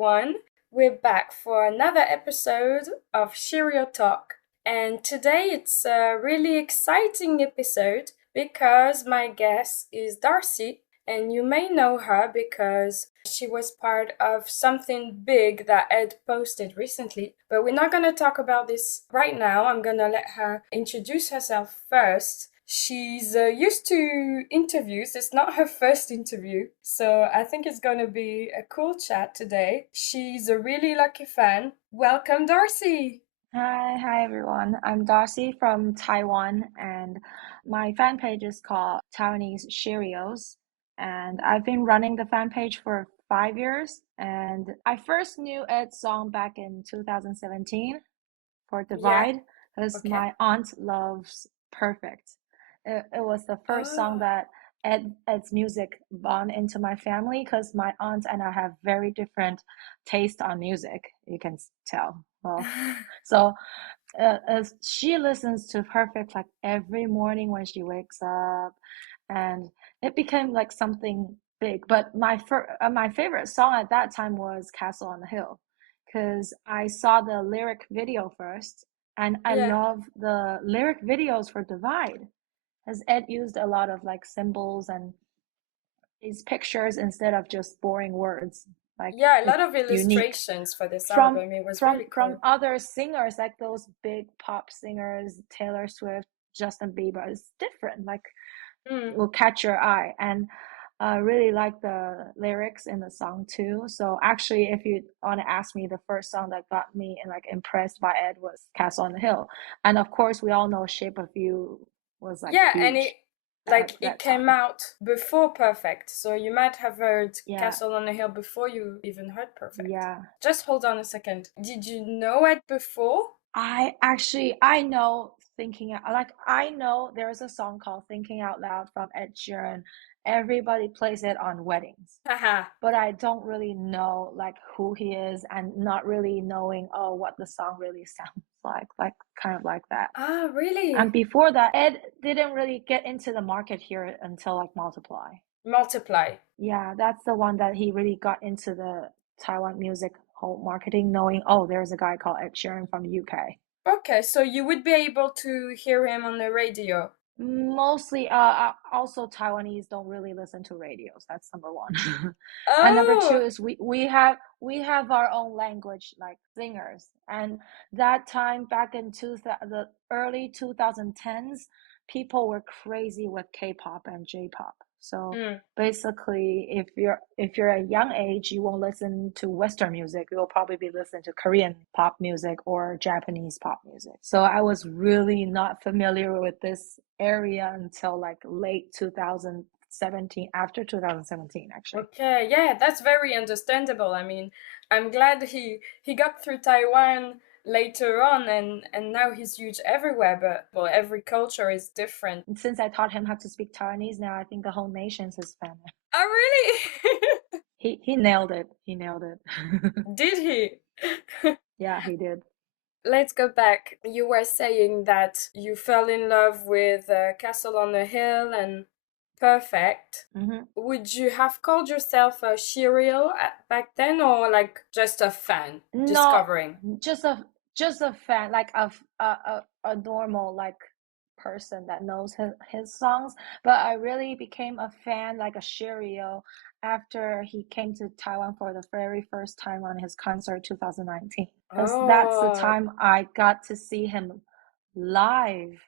everyone. We're back for another episode of Sheerio Talk. And today it's a really exciting episode because my guest is Darcy. And you may know her because she was part of something big that Ed posted recently. But we're not going to talk about this right now. I'm going to let her introduce herself first. She's used to interviews. It's not her first interview. So I think it's going to be a cool chat today. She's a really lucky fan. Welcome, Darcy. Hi everyone. I'm Darcy from Taiwan, and my fan page is called Taiwanese Sheerios. And I've been running the fan page for 5 years. And I first knew Ed's song back in 2017 for Yeah, Divide because okay. my aunt loves Perfect. It was the first song Oh, that Ed's music bond into my family because my aunt and I have very different taste on music. You can tell. Well, so she listens to Perfect like every morning when she wakes up, and it became like something big. But my favorite song at that time was Castle on the Hill, because I saw the lyric video first, and I yeah. love the lyric videos for Divide, as Ed used a lot of like symbols and these pictures instead of just boring words. Like Yeah, a lot it's of unique illustrations for this from album. It was from really from cool. other singers, like those big pop singers, Taylor Swift, Justin Bieber. It's different, like Mm. will catch your eye. And I really like the lyrics in the song too. So actually, if you want to ask me, the first song that got me and like impressed by Ed was Castle on the Hill. And of course we all know Shape of You was like Yeah, and huge like at it that came time. out before Perfect. So you might have heard Yeah, Castle on the Hill before you even heard Perfect. yeah. Just hold on a second. Did you know it before? I know I know there's a song called Thinking Out Loud from Ed Sheeran. Everybody plays it on weddings, Haha. but I don't really know like who he is, and not really knowing what the song really sounds like kind of like that. Ah, And really? before that, Ed didn't really get into the market here until like Multiply. Multiply. Yeah, that's the one that he really got into the Taiwan music whole marketing, knowing, oh, there's a guy called Ed Sheeran from the UK. Okay, so you would be able to hear him on the radio. Mostly, also Taiwanese don't really listen to radios. That's number one. And number two Oh, is we have our own language like singers. And that time back in the early 2010s, people were crazy with K-pop and J-pop. So mm. basically, if you're a young age, you won't listen to Western music. You'll probably be listening to Korean pop music or Japanese pop music. So I was really not familiar with this area until like late 2017, after 2017, actually. Okay, yeah, that's very understandable. I mean, I'm glad he got through Taiwan later on and now he's huge everywhere, but well, every culture is different. And since I taught him how to speak Taiwanese, now I think the whole nation's his fan. Oh, really? He nailed it. He nailed it. Did he? Yeah, he did. Let's go back. You were saying that you fell in love with Castle on the Hill and Perfect. Hmm. Would you have called yourself a Sheerio back then, or like just a fan No, discovering? just a just a fan, like a normal like person that knows his songs. But I really became a fan, like a Sheerio, after he came to Taiwan for the very first time on his concert 2019. Because that's the Oh, time I got to see him live.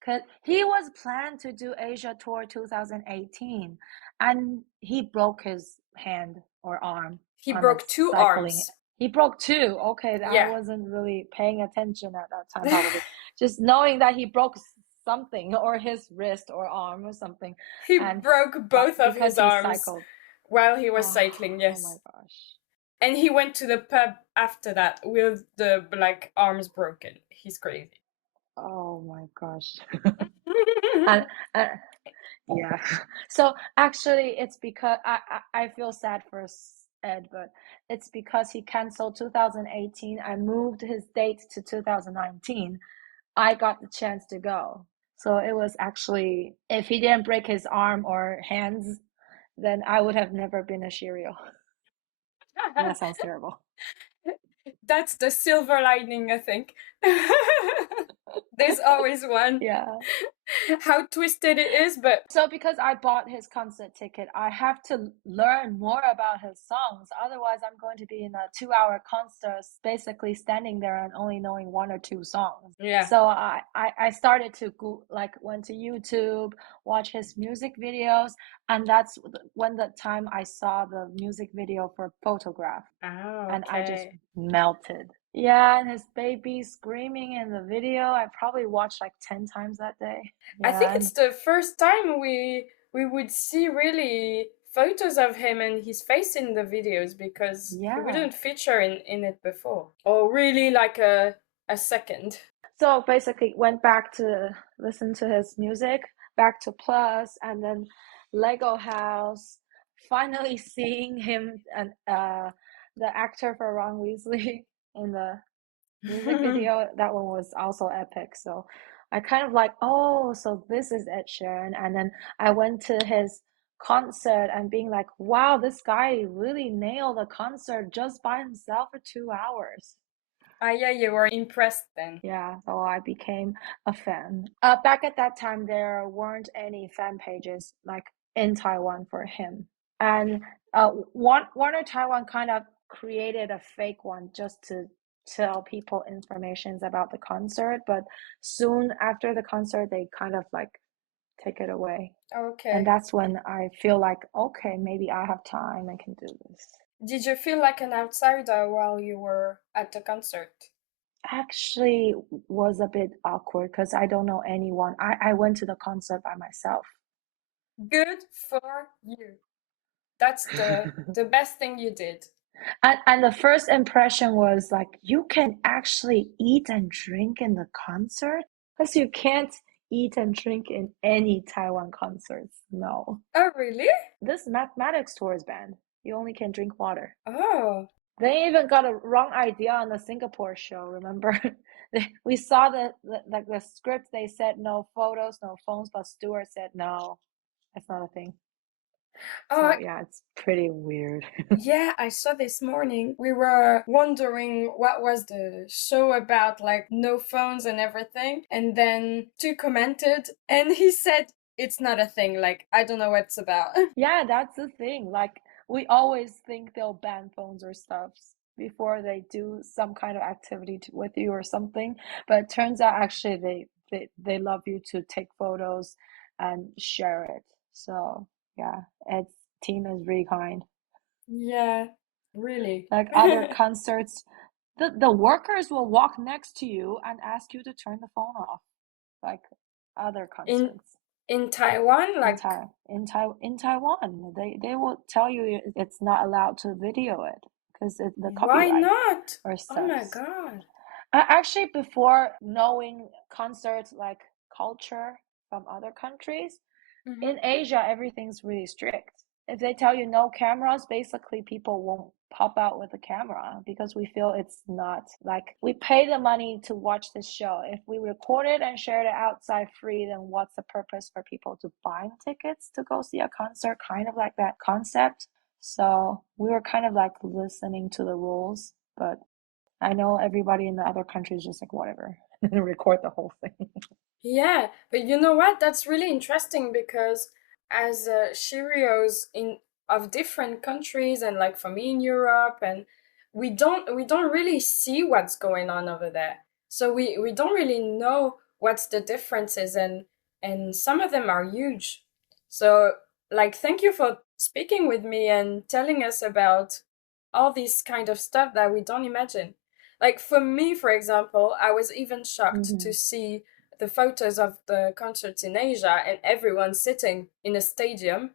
Because he was planned to do Asia tour 2018, and he broke his hand or arm he on a broke two cycling. arms. He broke two. Okay, I Yeah. wasn't really paying attention at that time, probably. Just knowing that he broke something, or his wrist or arm or something, He and broke both of because his he arms cycled. while he was Oh, cycling, oh my yes. gosh. And he went to the pub after that with the like arms broken. He's crazy. Oh my gosh. And, and yeah. So actually, it's because I feel sad for Ed, but it's because he canceled 2018. I moved his date to 2019. I got the chance to go. So it was actually, if he didn't break his arm or hands, then I would have never been a Sheerio. That sounds terrible. That's the silver lining, I think. There's always one. Yeah. How twisted it is, but So because I bought his concert ticket, I have to learn more about his songs. Otherwise, I'm going to be in a 2 hour concert, basically standing there and only knowing one or two songs. yeah. So I started to go, like went to YouTube, watch his music videos, and that's when the time I saw the music video for Photograph, Oh, and I just okay. melted. Yeah, and his baby screaming in the video, I probably watched like 10 times that day. I think Yeah, it's and the first time we would see really photos of him and his face in the videos because he yeah. wouldn't feature in it before. Or really like a second. So basically went back to listen to his music, back to Plus, and then Lego House. Finally seeing him and the actor for Ron Weasley in the music video. That one was also epic. So I kind of like, oh, so this is Ed Sheeran. And then I went to his concert and being like, wow, this guy really nailed a concert just by himself for 2 hours. Ah, yeah, you were impressed then. Yeah, so I became a fan. Back at that time, there weren't any fan pages like in Taiwan for him, and Warner Taiwan kind of created a fake one just to tell people informations about the concert. But soon after the concert, they kind of like take it away, and Okay. that's when I feel like, okay, maybe I have time, I can do this. Did you feel like an outsider while you were at the concert? Actually was a bit awkward because I don't know anyone. I went to the concert by myself. Good for you. That's the best thing you did. And the first impression was like, you can actually eat and drink in the concert? Because you can't eat and drink in any Taiwan concerts. No. Oh, really? This mathematics tour is banned. You only can drink water. Oh. They even got a wrong idea on the Singapore show, remember? We saw like the script, they said no photos, no phones, but Stewart said no, that's not a thing. Oh, So yeah, it's pretty weird. yeah, I saw this morning. We were wondering what was the show about, like no phones and everything. And then Stu commented and he said, it's not a thing. Like, I don't know what it's about. Yeah, that's the thing. Like we always think they'll ban phones or stuff before they do some kind of activity with you or something, but it turns out actually they love you to take photos and share it. So yeah, its team is really kind. Yeah, really. Like other concerts, the workers will walk next to you and ask you to turn the phone off. Like other in concerts in Taiwan, in like, Taiwan, they will tell you it's not allowed to video it because the why copyright not? or Oh stuff. my God. Actually, before knowing concerts like culture from other countries, Hmm. in Asia, everything's really strict. If they tell you no cameras, basically people won't pop out with a camera because we feel it's not like we pay the money to watch this show. If we record it and share it outside free, then what's the purpose for people to buy tickets to go see a concert? Kind of like that concept. So we were kind of like listening to the rules, but I know everybody in the other countries just like whatever, record the whole thing. Yeah, but you know what? That's really interesting because as Sheerios in of different countries and like for me in Europe and we don't really see what's going on over there. So we don't really know what's the differences and some of them are huge. So like thank you for speaking with me and telling us about all these kind of stuff that we don't imagine. Like for me, for example, I was even shocked to Mm-hmm. see the photos of the concerts in Asia and everyone sitting in a stadium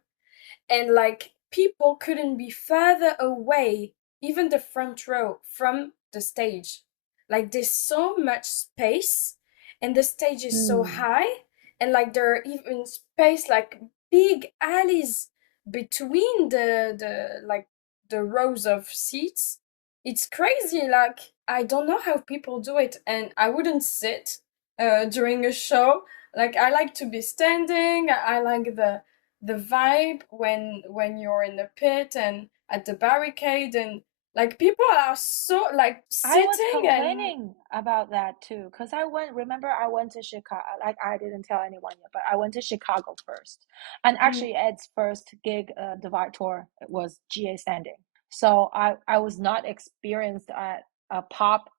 and like people couldn't be further away, even the front row from the stage. Like there's so much space and the stage is so Mm. high and like there are even space like big alleys between the like the rows of seats. It's crazy. Like I don't know how people do it and I wouldn't sit during a show. Like I like to be standing. I like the vibe when you're in the pit and at the barricade and Like people are so like I was sitting and complaining about that too, because remember, I went to Chicago, like I didn't tell anyone yet, but I went to Chicago first. And mm, actually, Ed's first gig, Divide Tour, was GA standing. So I was not experienced at a pop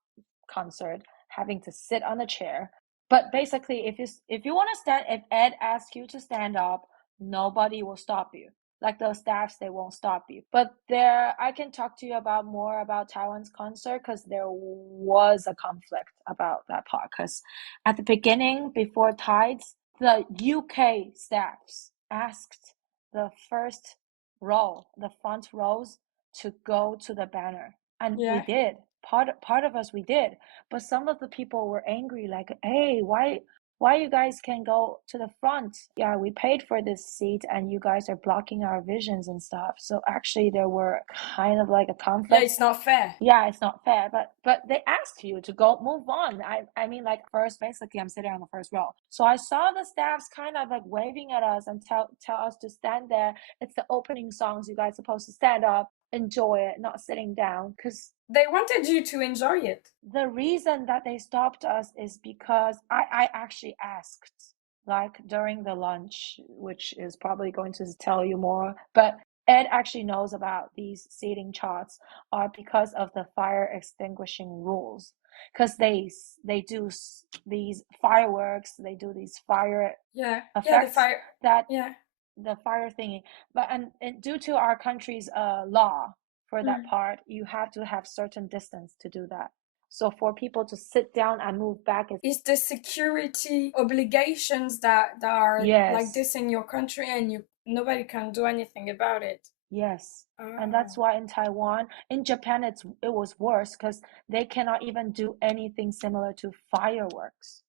concert having to sit on a chair. But basically, if you want to stand, if Ed asks you to stand up, nobody will stop you. Like the staffs, they won't stop you. But there, I can talk to you about more about Taiwan's concert, because there was a conflict about that part. Because at the beginning, before Tides, the UK staffs asked the first row, the front rows, to go to the banner, and we yeah. did. Part of us, we did, but some of the people were angry, like, hey, why you guys can go to the front? Yeah, we paid for this seat and you guys are blocking our visions and stuff. So actually there were kind of like a Yeah, conflict. it's not fair. Yeah, it's not fair, but they asked you to go move on. I mean, like, first, basically, I'm sitting on the first row, so I saw the staffs kind of like waving at us and tell us to stand there. It's the opening songs, you guys supposed to stand up, enjoy it, not sitting down. Because They wanted you to enjoy it. the reason that they stopped us is because I actually asked, like, during the lunch, which is probably going to tell you more, but Ed actually knows about these seating charts are because of the fire extinguishing rules. Because they do these fireworks, they do these fire Yeah, yeah, the effects, fire. that Yeah. the fire thingy. But and due to our country's law for that Mm. part, you have to have certain distance to do that. So for people to sit down and move back is, It's the security obligations that are like yes, this in your country, and you nobody can do anything about it. yes. And that's Oh. why in Taiwan, in Japan, it was worse, because they cannot even do anything similar to fireworks.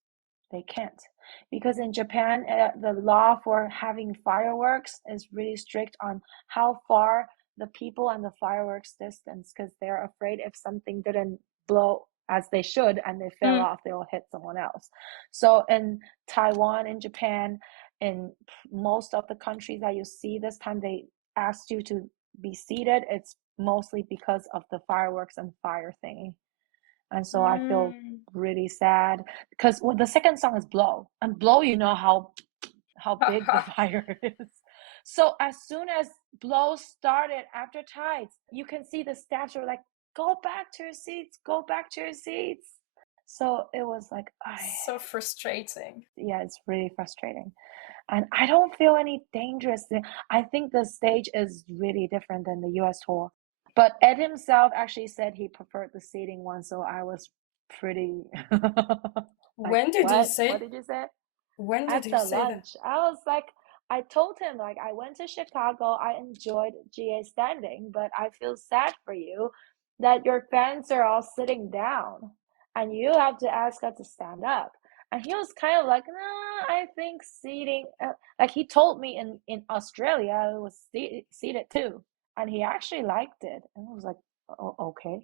They can't. Because in Japan, the law for having fireworks is really strict on how far the people and the fireworks distance, because they're afraid if something didn't blow as they should and they fell Mm. off, they will hit someone else. So in Taiwan, in Japan, in most of the countries that you see this time, they asked you to be seated. It's mostly because of the fireworks and fire thingy. And so I feel Mm. really sad, because the second song is Blow, and Blow, you know how big the fire is. So as soon as Blow started after Tides, you can see the staffs were like, go back to your seats, go back to your seats. So it was like, So frustrating. yeah, it's really frustrating. And I don't feel any dangerous. I think the stage is really different than the US tour. But Ed himself actually said he preferred the seating one, so I was pretty like, When did he what? What say? did you say? When did At he the say that? lunch, I was like, I told him, like, I went to Chicago, I enjoyed GA standing, but I feel sad for you that your fans are all sitting down and you have to ask us to stand up. And he was kind of like, nah, I think seating, like, he told me in Australia it was seated too, and he actually liked it. And I was like, oh, okay.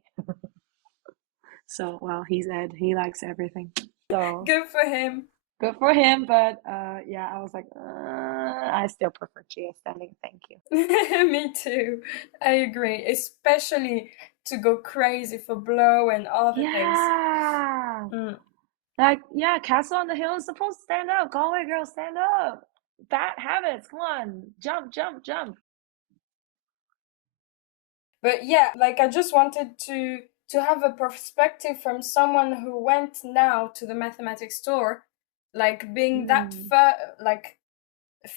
So, well, he said he likes everything. So Good for him. good for him, but yeah, I was like, I still prefer GA standing. Thank you. Me too. I agree. Especially to go crazy for Blow and all the things. Yeah, Mm. like, yeah, Castle on the Hill is supposed to stand up. Galway girl, stand up. Bad habits, come on, jump, jump, jump. But yeah, like I just wanted to have a perspective from someone who went now to the mathematics store, like being that Mm,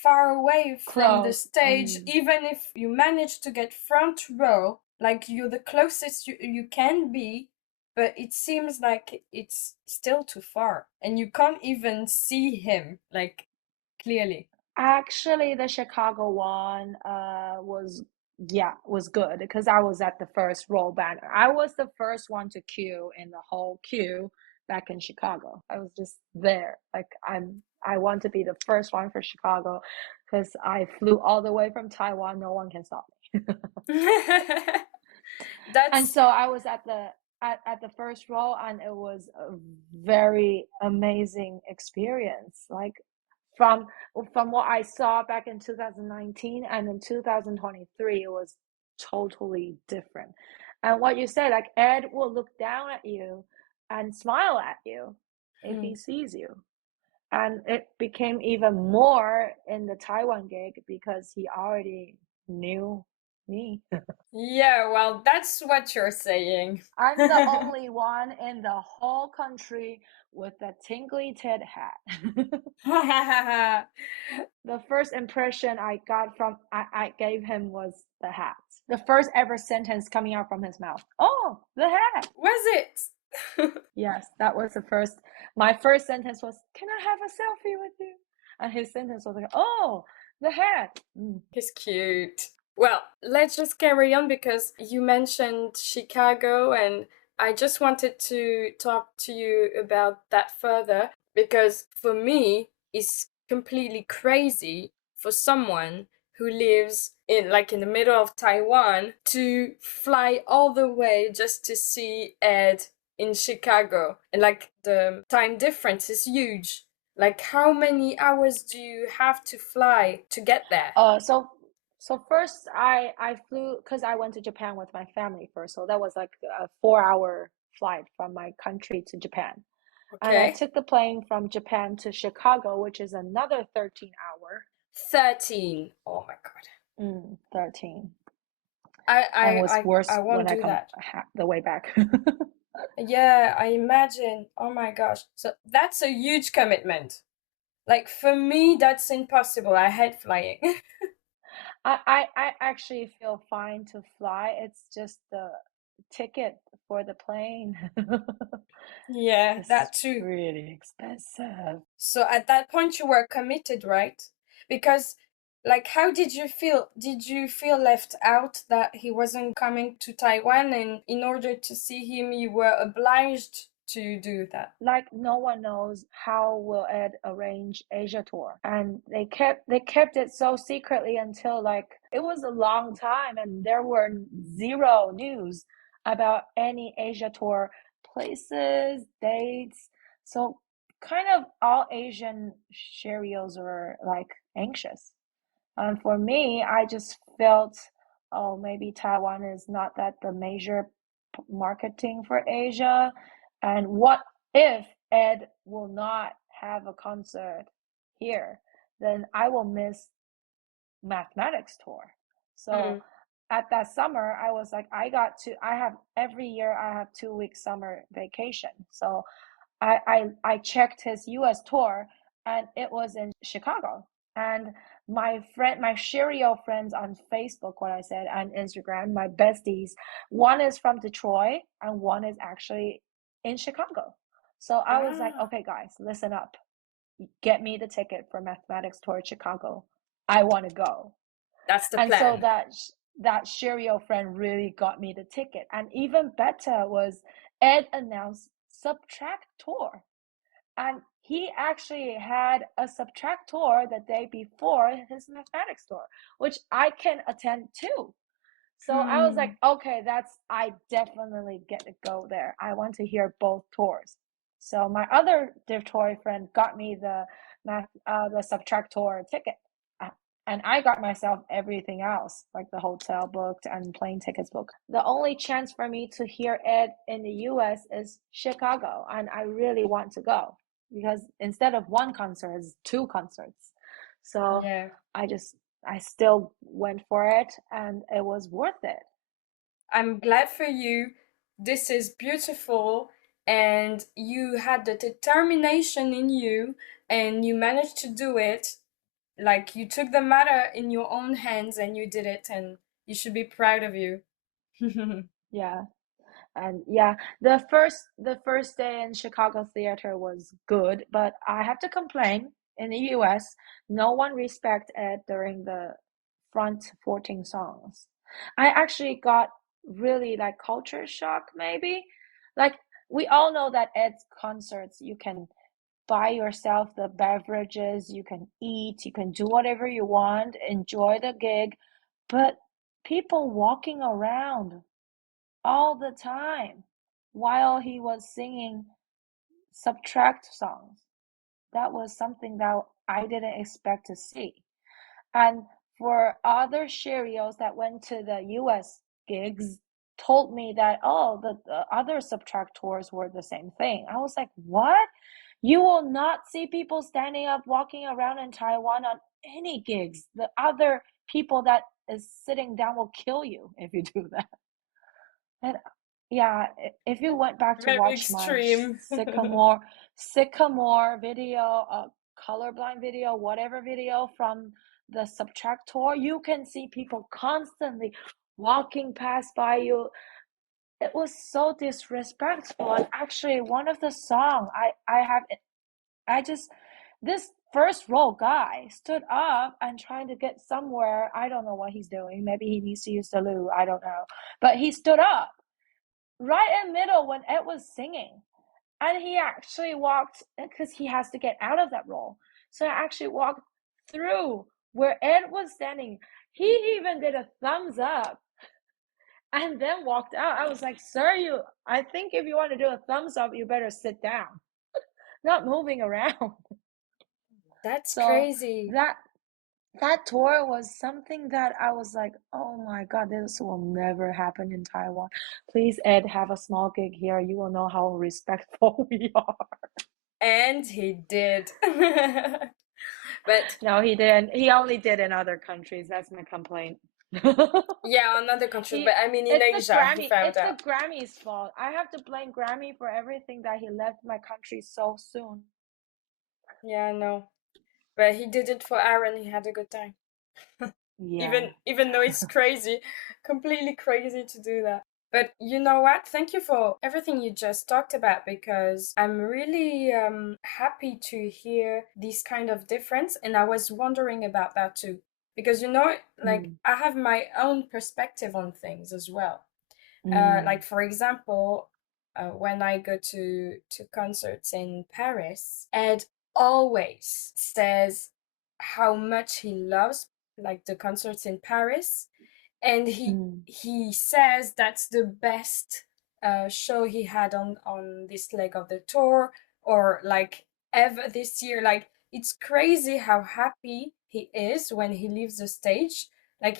far away from the close. stage, even if you manage to get front row, like you're the closest you can be, but it seems like it's still too far and you can't even see him like clearly. Actually, the Chicago one was, yeah, was good, because I was at the first row banner. I was the first one to queue in the whole queue back in Chicago. I was just there. Like, I want to be the first one for Chicago, because I flew all the way from Taiwan. No one can stop me. And That's so I was at the first row, and it was a very amazing experience. Like, from from what I saw back in 2019 and in 2023, it was totally different. And what you say, like Ed will look down at you and smile at you if he sees you. And it became even more in the Taiwan gig because he already knew me. Yeah, well, that's what you're saying. I'm the only one in the whole country with a tingly Ted hat. The first impression I got from I gave him was the hat. The first ever sentence coming out from his mouth. Oh, the hat. Was it? Yes, that was the first. My first sentence was, "Can I have a selfie with you?" And his sentence was like, "Oh, the hat." Mm. He's cute. Well, let's just carry on because you mentioned Chicago, and I just wanted to talk to you about that further because for me, it's completely crazy for someone who lives in the middle of Taiwan to fly all the way just to see Ed in Chicago. And like the time difference is huge. Like how many hours do you have to fly to get there? So first I flew because I went to Japan with my family first. So that was like a 4 hour flight from my country to Japan. And I Okay. took the plane from Japan to Chicago, which is another 13 hour. 13. Oh my god. 13. I And I was I worse I when won't I do come that. the way back. Yeah, I imagine. Oh my gosh. So that's a huge commitment. Like for me that's impossible. I hate flying. I actually feel fine to fly. It's just the ticket for the plane Yeah, is that too. really expensive. So at that point you were committed, right? Because like how did you feel? Did you feel left out that he wasn't coming to Taiwan and in order to see him you were obliged to do that? Like no one knows how will Ed arrange Asia tour, and they kept it so secretly until like it was a long time, and there were zero news about any Asia tour places, dates. So kind of all Asian Sheerios were like anxious. And for me, I just felt, oh, maybe Taiwan is not that the major marketing for Asia. And what if Ed will not have a concert here? Then I will miss mathematics tour. So Mm. at that summer, I was like, I have every year I have 2 weeks summer vacation. So I checked his US tour and it was in Chicago. And my Sheerio friends on Facebook, what I said, and Instagram, my besties, one is from Detroit and one is actually in Chicago. So I was like, Ah, okay, guys, listen up. Get me the ticket for mathematics tour Chicago. I want to go. that's the And so plan. that Sheerio friend really got me the ticket. And even better was Ed announced Subtract Tour. And he actually had a Subtract Tour the day before his mathematics tour, which I can attend too. So I was Hmm. like, okay, I definitely get to go there. I want to hear both tours. So my other Detroit friend got me the Subtract Tour ticket. Uh, And I got myself everything else, like the hotel booked and plane tickets booked. The only chance for me to hear Ed in the US is Chicago, and I really want to go because instead of one concert, it's two concerts. So Yeah. I just I still went for it and it was worth it. I'm glad for you. This is beautiful. And you had the determination in you and you managed to do it. Like you took the matter in your own hands and you did it, and you should be proud of you. Yeah. And yeah, the first day in Chicago theater was good, but I have to complain. In the US, no one respect Ed during the front 14 songs. I actually got really like culture shock maybe. Like we all know that Ed's concerts you can buy yourself the beverages, you can eat, you can do whatever you want, enjoy the gig, but people walking around all the time while he was singing subtract songs. That was something that I didn't expect to see. And for other Cheerios that went to the US gigs, told me that, oh, the other subtract tours were the same thing. I was like, what? You will not see people standing up, walking around in Taiwan on any gigs. The other people that is sitting down will kill you if you do that. And yeah, if you went back to Very watch my extreme. Sycamore video, colorblind video, whatever video from the subtract tour, you can see people constantly walking past by you. It was so disrespectful. And actually, one of the song I just this first row guy stood up and trying to get somewhere. I don't know what he's doing. Maybe he needs to use the loo. I don't know. But he stood up right in the middle when Ed was singing. And he actually walked, because he has to get out of that role. So I actually walked through where Ed was standing. He even did a thumbs up and then walked out. I was like, sir, I think if you want to do a thumbs up, you better sit down, not moving around. That's So crazy. that tour was something that I was like, oh my God, this will never happen in Taiwan. Please, Ed, have a small gig here. You will know how respectful we are. And he did. But No, he didn't. He only did in other countries. That's my complaint. yeah, on other countries. he, But I mean, in Asia, he found It's the out. Grammy's fault. I have to blame Grammy for everything that he left my country so soon. Yeah, no. But he did it for Aaron. He had a good time. Yeah. Even though it's crazy, completely crazy to do that. But you know what? Thank you for everything you just talked about, because I'm really happy to hear this kind of difference, and I was wondering about that too. Because like Mm, I have my own perspective on things as well. mm, Like for example, when I go to concerts in Paris, Ed always says how much he loves like the concerts in Paris, and mm, he says that's the best show he had on this leg of the tour, or like ever this year. Like it's crazy how happy he is when he leaves the stage. Like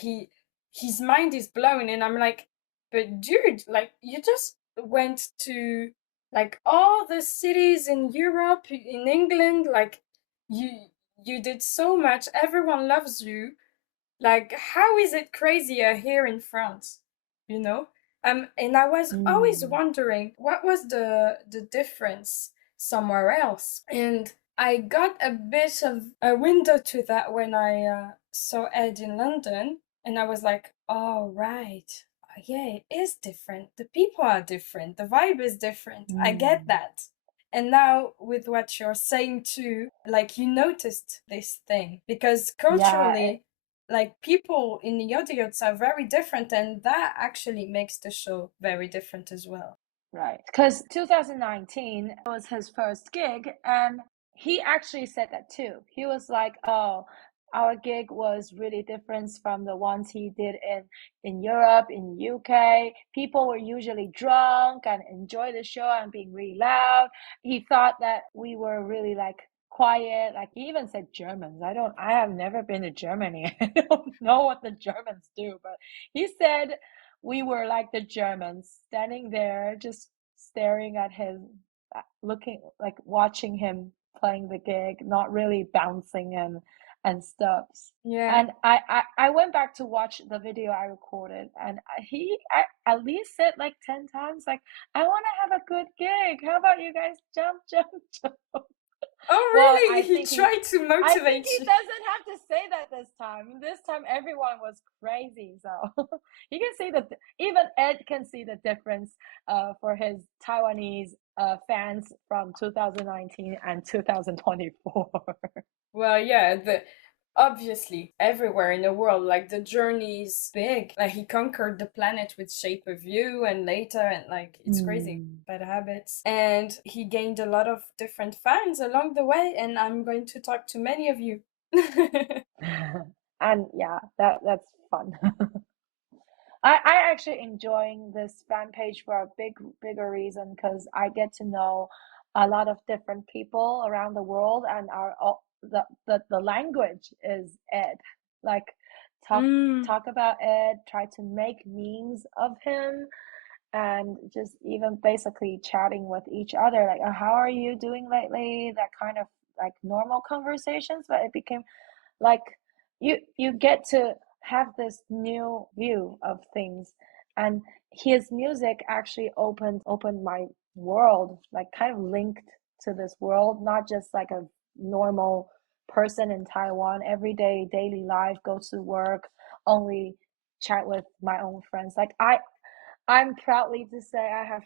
his mind is blown, and I'm like, but dude, like you just went to like all the cities in Europe, in England, like you you did so much. Everyone loves you. Like, how is it crazier here in France? You know? And I was always mm, wondering what was the difference somewhere else. And I got a bit of a window to that when I saw Ed in London, and I was like, oh right. Yeah, it is different. The people are different. The vibe is different. I get mm. that. And now, with what you're saying too, like you noticed this thing because Yeah, culturally, like people in the audience are very different, and that actually makes the show very different as well. right. Because 2019 was his first gig, and he actually said that too. He was like, "Oh, our gig was really different from the ones he did in Europe, in UK. People were usually drunk and enjoy the show and being really loud. He thought that we were really like quiet. Like he even said Germans. I have never been to Germany. I don't know what the Germans do, but he said we were like the Germans standing there just staring at him, looking like watching him playing the gig, not really bouncing and stuff. Yeah. And I went back to watch the video I recorded, and I at least said like 10 times, like, I want to have a good gig. How about you guys jump, jump, jump? Oh, Well, really? He tried to I think motivate he you. doesn't have to say that this time. This time everyone was crazy. So you can see that even Ed can see the difference for his Taiwanese fans from 2019 and 2024. Well, yeah, the obviously everywhere in the world, like the journey is big. Like he conquered the planet with Shape of You and later, and like it's crazy. Mm. Bad Habits. And he gained a lot of different fans along the way, and I'm going to talk to many of you. And yeah, that's fun. I actually enjoying this fan page for a bigger reason because I get to know a lot of different people around the world, and the language is Ed. Like talk Mm. talk about Ed, try to make memes of him, and just even basically chatting with each other, like, how are you doing lately? That kind of like normal conversations, but it became like you get to have this new view of things, and his music actually opened my world, like kind of linked to this world, not just like a normal person in Taiwan, everyday daily life, go to work, only chat with my own friends. Like I'm proudly to say I have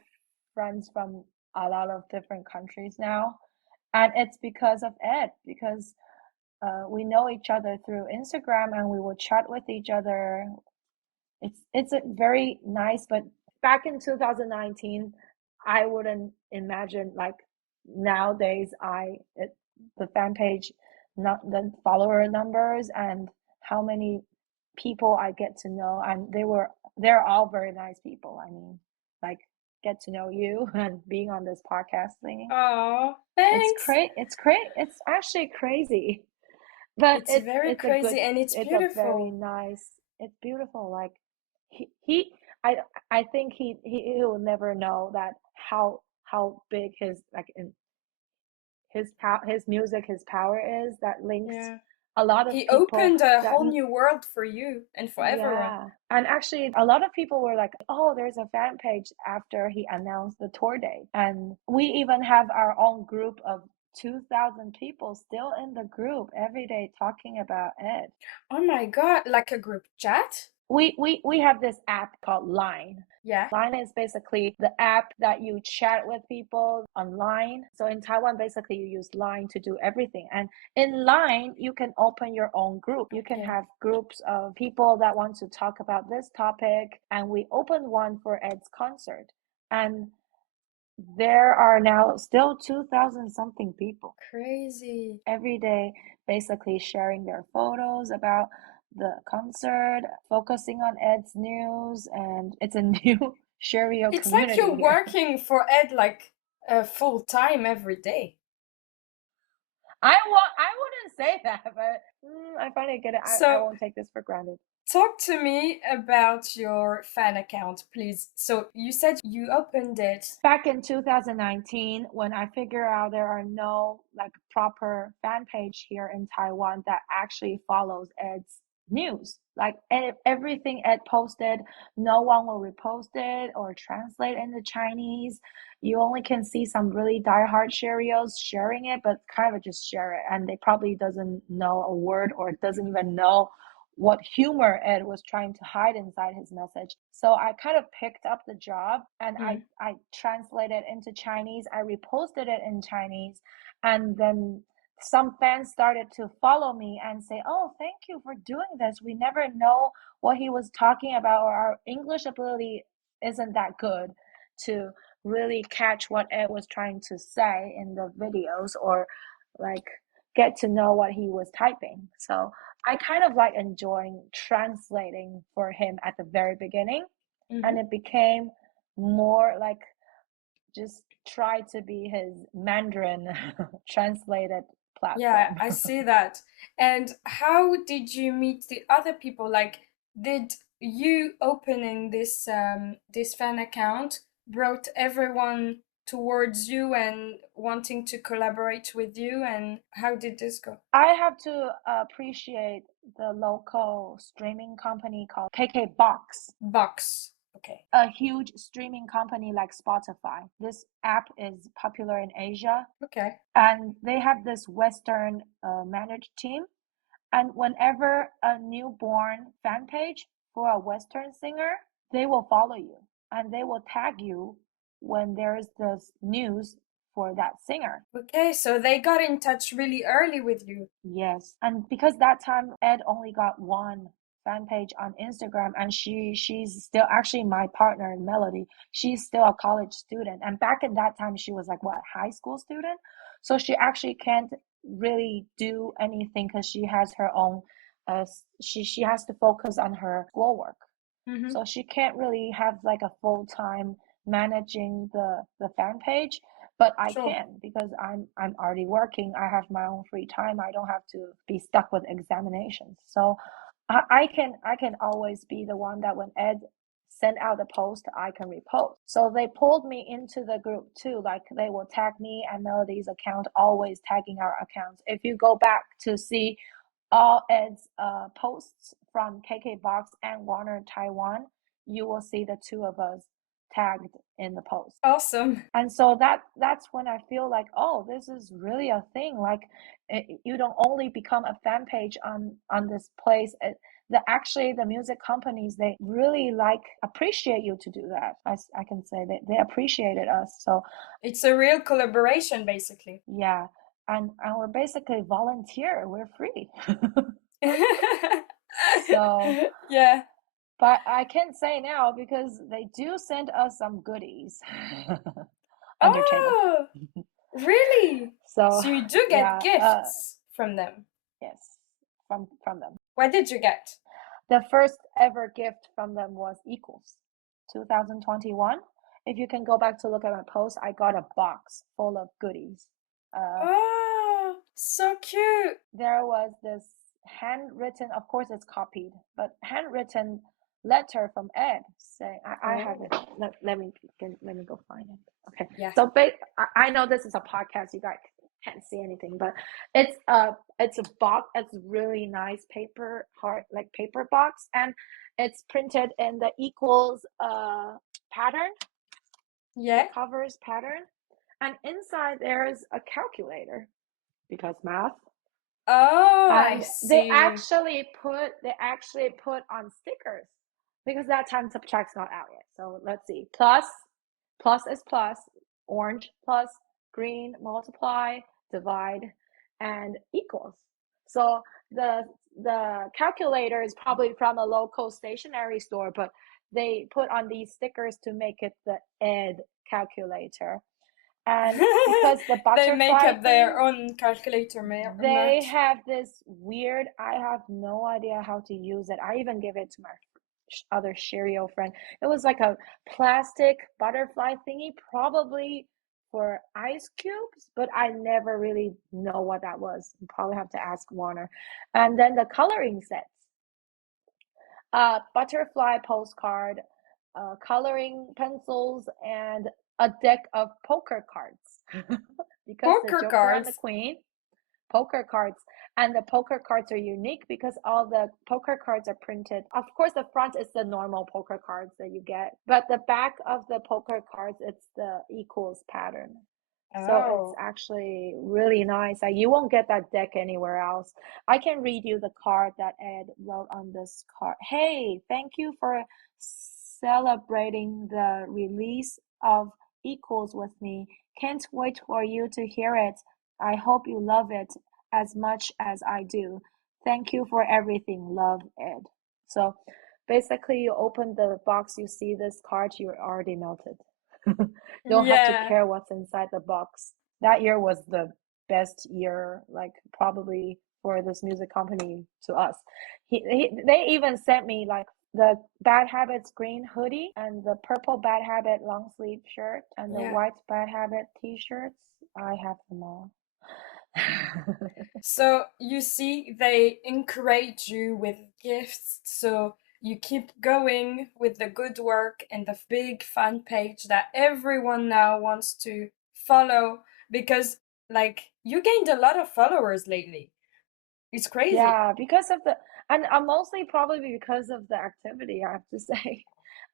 friends from a lot of different countries now, and it's because of Ed, because we know each other through Instagram and we will chat with each other. It's a very nice, but back in 2019, I wouldn't imagine like nowadays the fan page, not the follower numbers and how many people I get to know, and they're all very nice people. I mean, like get to know you and being on this podcast thing. Oh, It's thanks. great. It's great. It's actually crazy. But It's very it's a good, crazy and it's it's a very beautiful. nice, it's beautiful. Like he I I think he will never know that how big his like in his music, his power is, that links Yeah. a lot of He people opened a that whole new world for you and for everyone. yeah. And actually a lot of people were like, "Oh, there's a fan page," after he announced the tour date. And we even have our own group of 2,000 people still in the group every day talking about it. Oh my God, like a group chat? We have this app called Line. Yeah. Line is basically the app that you chat with people online. So in Taiwan, basically you use Line to do everything. And in Line, you can open your own group. You can Okay. have groups of people that want to talk about this topic. And we opened one for Ed's concert. And there are now still 2,000 something people Crazy. every day, basically sharing their photos about the concert, focusing on Ed's news, and it's a new Sheerio It's like community you're here. working for Ed like full time every day. I wouldn't say that, but I finally get it. I So won't take this for granted. talk to me about your fan account, please. So you said you opened it. Back in 2019, when I figure out there are no like proper fan page here in Taiwan that actually follows Ed's news, like everything Ed posted, no one will repost it or translate into Chinese. You only can see some really diehard Sheerios sharing it, but kind of just share it, and they probably doesn't know a word or doesn't even know what humor Ed was trying to hide inside his message. So I kind of picked up the job and Mm. I translated into Chinese. I reposted it in Chinese, and then some fans started to follow me and say, "Oh, thank you for doing this. We never know what he was talking about, or our English ability isn't that good to really catch what Ed was trying to say in the videos, or like get to know what he was typing." So I kind of like enjoying translating for him at the very beginning, and Hmm. it became more like just try to be his Mandarin translated Yeah, platform. I see that. And how did you meet the other people? Like, did you opening this fan account brought everyone towards you and wanting to collaborate with you? And how did this go? I have to appreciate the local streaming company called KK Box. Okay. a huge streaming company like Spotify. This app is popular in Asia, Okay. and they have this Western managed team. And whenever a newborn fan page for a Western singer, they will follow you and they will tag you when there's this news for that singer. Okay, so they got in touch really early with you. Yes. And because that time Ed only got one fan page on Instagram, and she's still actually my partner in Melody. She's still a college student. And back in that time she was like what, high school student? So she actually can't really do anything because she has her own she has to focus on her schoolwork. Mm-hmm. So she can't really have like a full-time managing the fan page, but I Sure. can because I'm already working. I have my own free time. I don't have to be stuck with examinations. So I can always be the one that when Ed send out the post, I can repost. So they pulled me into the group too. Like they will tag me and Melody's account, always tagging our accounts. If you go back to see all Ed's posts from KK Box and Warner Taiwan, you will see the two of us tagged in the post. Awesome. And so that's when I feel like, oh, this is really a thing. Like you don't only become a fan page on this place. Actually the music companies, they really like appreciate you to do that. I can say that they appreciated us. So it's a real collaboration, basically. yeah, and we're basically volunteer. We're free. So yeah. but I can't say now because they do send us some goodies under table. Oh, really? So You do yeah, get gifts from them? yes, from them. What did you get? The first ever gift from them was Equals, 2021. If you can go back to look at my post, I got a box full of goodies. Oh, so cute. There was this handwritten, of course it's copied, but handwritten letter from Ed saying, I have it. Let me go find it. Okay. Yeah. So I know this is a podcast, you guys can't see anything, but it's a box. It's really nice paper, hard like paper box, and it's printed in the Equals pattern. Yeah. The covers pattern, and inside there's a calculator because math. Oh, And I see. they actually put on stickers because that time subtract's not out yet. So let's see. Plus is plus, orange plus, green multiply, divide, and equals. So the calculator is probably from a local stationery store, but they put on these stickers to make it the Ed calculator. And because the butterfly they make up their thing, own calculator they merch. have this weird, I have no idea how to use it. I even give it to my other Sheerio friend. It was like a plastic butterfly thingy, probably for ice cubes, but I never really know what that was. You probably have to ask Warner. And then the coloring sets. Butterfly postcard, coloring pencils, and a deck of poker cards. Because the Poker Joker and the cards. Queen, poker cards. And the poker cards are unique because all the poker cards are printed. Of course, the front is the normal poker cards that you get, but the back of the poker cards, it's the Equals pattern. So it's actually really nice. Like, you won't get that deck anywhere else. I can read you the card that Ed wrote on this card. Hey, thank you for celebrating the release of Equals with me. Can't wait for you to hear it. I hope you love it as much as I do. Thank you for everything. Love, Ed. So basically, you open the box, you see this card, you're already melted. Don't have to care what's inside the box. That year was the best year, like probably for this music company to us. They even sent me like the Bad Habits green hoodie and the purple Bad Habit long sleeve shirt and the white Bad Habit t-shirts. I have them all. So you see, they encourage you with gifts, so you keep going with the good work and the big fan page that everyone now wants to follow because, like, you gained a lot of followers lately. It's crazy. Yeah, because of and mostly probably because of the activity, I have to say.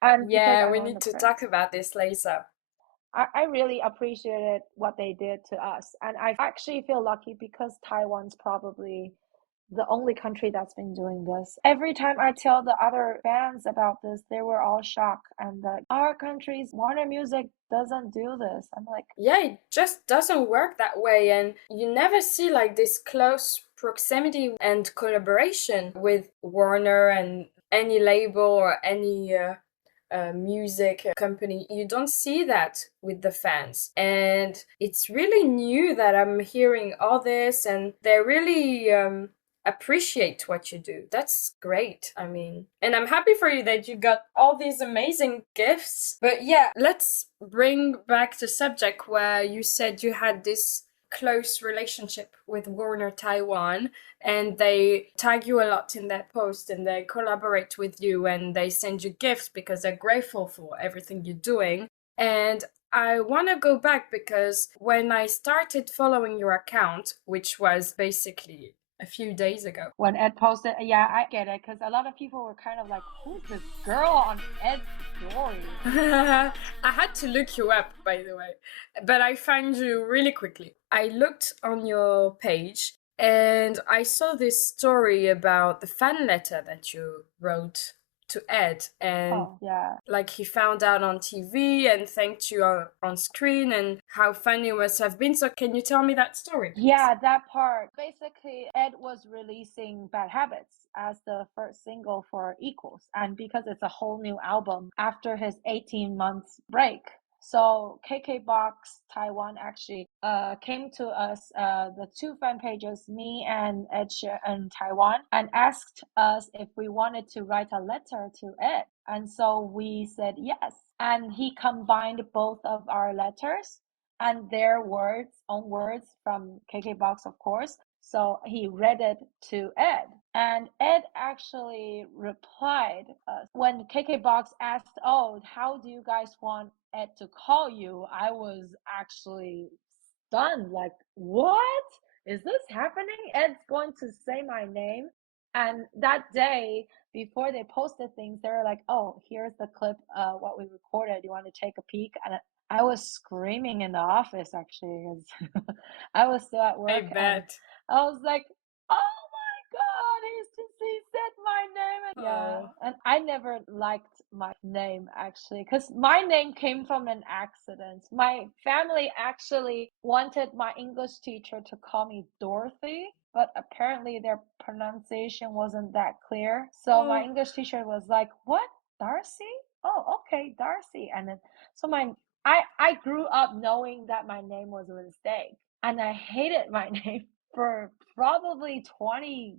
And because Yeah, I'm we on need the to press. talk about this later. I really appreciated what they did to us. And I actually feel lucky because Taiwan's probably the only country that's been doing this. Every time I tell the other fans about this, they were all shocked and like, our country's Warner Music doesn't do this. I'm like, yeah, it just doesn't work that way, and you never see like this close proximity and collaboration with Warner and any label or any music company. You don't see that with the fans, and it's really new that I'm hearing all this, and they really appreciate what you do. That's great. I mean, and I'm happy for you that you got all these amazing gifts. But yeah, let's bring back the subject where you said you had this close relationship with Warner Taiwan, and they tag you a lot in their post, and they collaborate with you, and they send you gifts because they're grateful for everything you're doing. And I want to go back because when I started following your account, which was basically a few days ago. When Ed posted, yeah, I get it, because a lot of people were kind of like, who's this girl on Ed's story? I had to look you up, by the way, but I found you really quickly. I looked on your page and I saw this story about the fan letter that you wrote to Ed, and yeah, like he found out on TV and thanked you on screen, and how funny it must have been. So can you tell me that story, please? Yeah, that part. Basically, Ed was releasing Bad Habits as the first single for Equals. And because it's a whole new album after his 18 months break. So KK Box Taiwan actually came to us, the two fan pages, me and Ed in Taiwan, and asked us if we wanted to write a letter to Ed. And so we said yes. And he combined both of our letters and their own words from KK Box, of course. So he read it to Ed, and Ed actually replied when KK Box asked, "Oh, how do you guys want Ed to call you?" I was actually stunned, like, "What is this happening? Ed's going to say my name?" And that day, before they posted things, they were like, "Oh, here's the clip, what we recorded. You want to take a peek?" And I was screaming in the office actually because I was still at I work, and bet. I was like, "Oh my God, he said my name!" And yeah, Oh. and I never liked my name actually because my name came from an accident. My family actually wanted my English teacher to call me Dorothy, but apparently their pronunciation wasn't that clear. So my Oh. English teacher was like, "What, Darcy? Oh, okay, Darcy." And then so I grew up knowing that my name was a mistake, and I hated my name for probably 20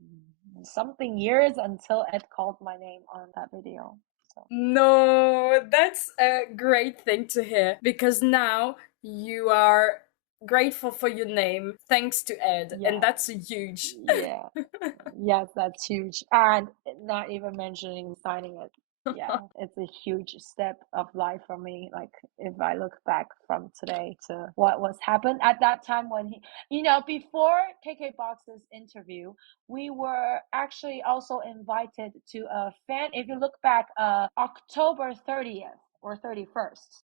something years until Ed called my name on that video. So No, that's a great thing to hear because now you are grateful for your name thanks to Ed, and yeah, that's a huge. yeah, yes, that's huge. And not even mentioning signing it. Yeah, it's a huge step of life for me. Like if I look back from today to what was happened at that time when before KK Box's interview, we were actually also invited to a fan. If you look back, October 30th or 31st,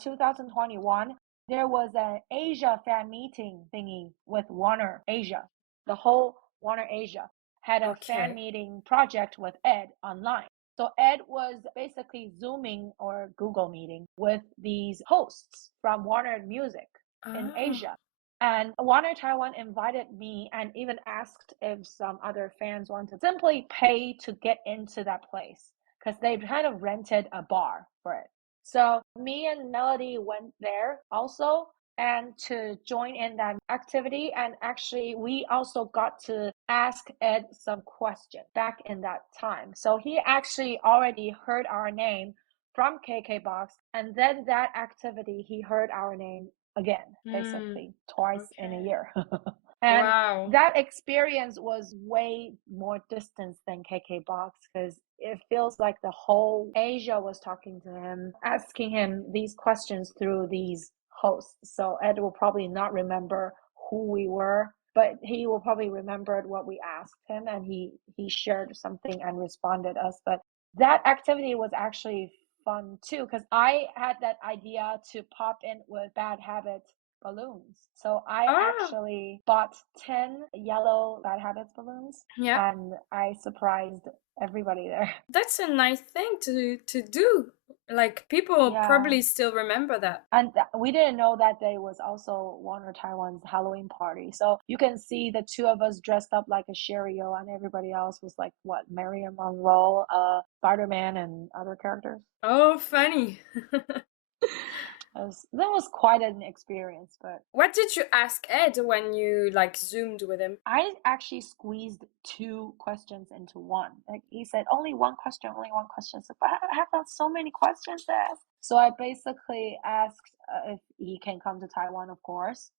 2021, there was an Asia fan meeting thingy with Warner Asia. The whole Warner Asia had a fan Okay. meeting project with Ed online. So Ed was basically Zooming or Google Meeting with these hosts from Warner Music in Oh. Asia. And Warner Taiwan invited me and even asked if some other fans wanted to simply pay to get into that place because they kind of rented a bar for it. So me and Melody went there also and to join in that activity. And actually, we also got to ask Ed some questions back in that time. So he actually already heard our name from KK Box. And then that activity, he heard our name again, basically twice in a Okay. year. And Wow. that experience was way more distance than KK Box because it feels like the whole Asia was talking to him, asking him these questions through these hosts. So Ed will probably not remember who we were, but he will probably remembered what we asked him, and he shared something and responded us. But that activity was actually fun too because I had that idea to pop in with Bad Habits balloons. So I Ah, actually bought 10 yellow Bad Habits balloons yeah. and I surprised everybody there. That's a nice thing to do. Like people Yeah. probably still remember that. And we didn't know that day was also Warner Taiwan's Halloween party. So you can see the two of us dressed up like a Sheerio, and everybody else was like, what, Marilyn Monroe, Spider-Man, and other characters. Oh, funny. That was quite an experience, but What did you ask Ed when you like zoomed with him? I actually squeezed two questions into one. Like he said, only one question, only one question. So, but I have so many questions to ask. So I basically asked if he can come to Taiwan, of course.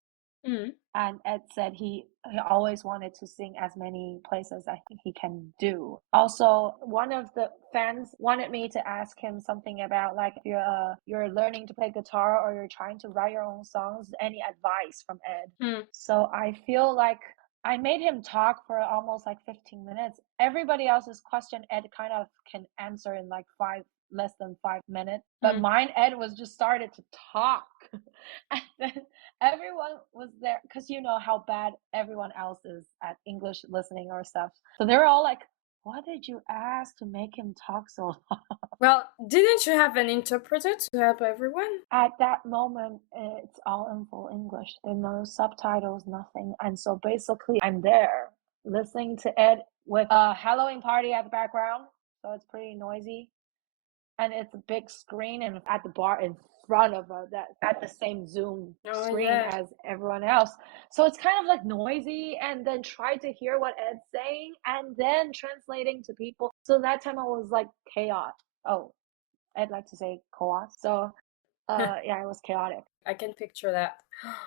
Mm. And Ed said he always wanted to sing as many places as he can do. Also, one of the fans wanted me to ask him something about like if you're learning to play guitar or you're trying to write your own songs, any advice from Ed. Mm. So I feel like I made him talk for almost like 15 minutes. Everybody else's question Ed kind of can answer in like less than 5 minutes. But mine, Ed was just started to talk. And then everyone was there because you know how bad everyone else is at English listening or stuff. So they were all like, what did you ask to make him talk so long? Well, didn't you have an interpreter to help everyone? At that moment, it's all in full English. There are no subtitles, nothing. And so basically, I'm there listening to Ed with a Halloween party at the background. So it's pretty noisy. And it's a big screen and at the bar in front of that at the same Zoom Oh, screen yeah. as everyone else. So it's kind of like noisy and then try to hear what Ed's saying and then translating to people. So that time I was like chaos. Oh, I'd like to say chaos. So yeah, it was chaotic. I can picture that.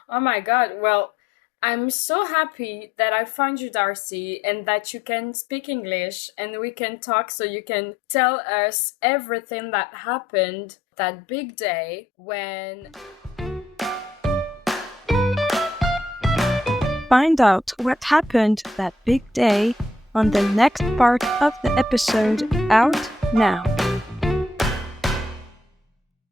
Oh my god. Well, I'm so happy that I found you, Darcy, and that you can speak English and we can talk so you can tell us everything that happened that big day when. Find out what happened that big day on the next part of the episode out now.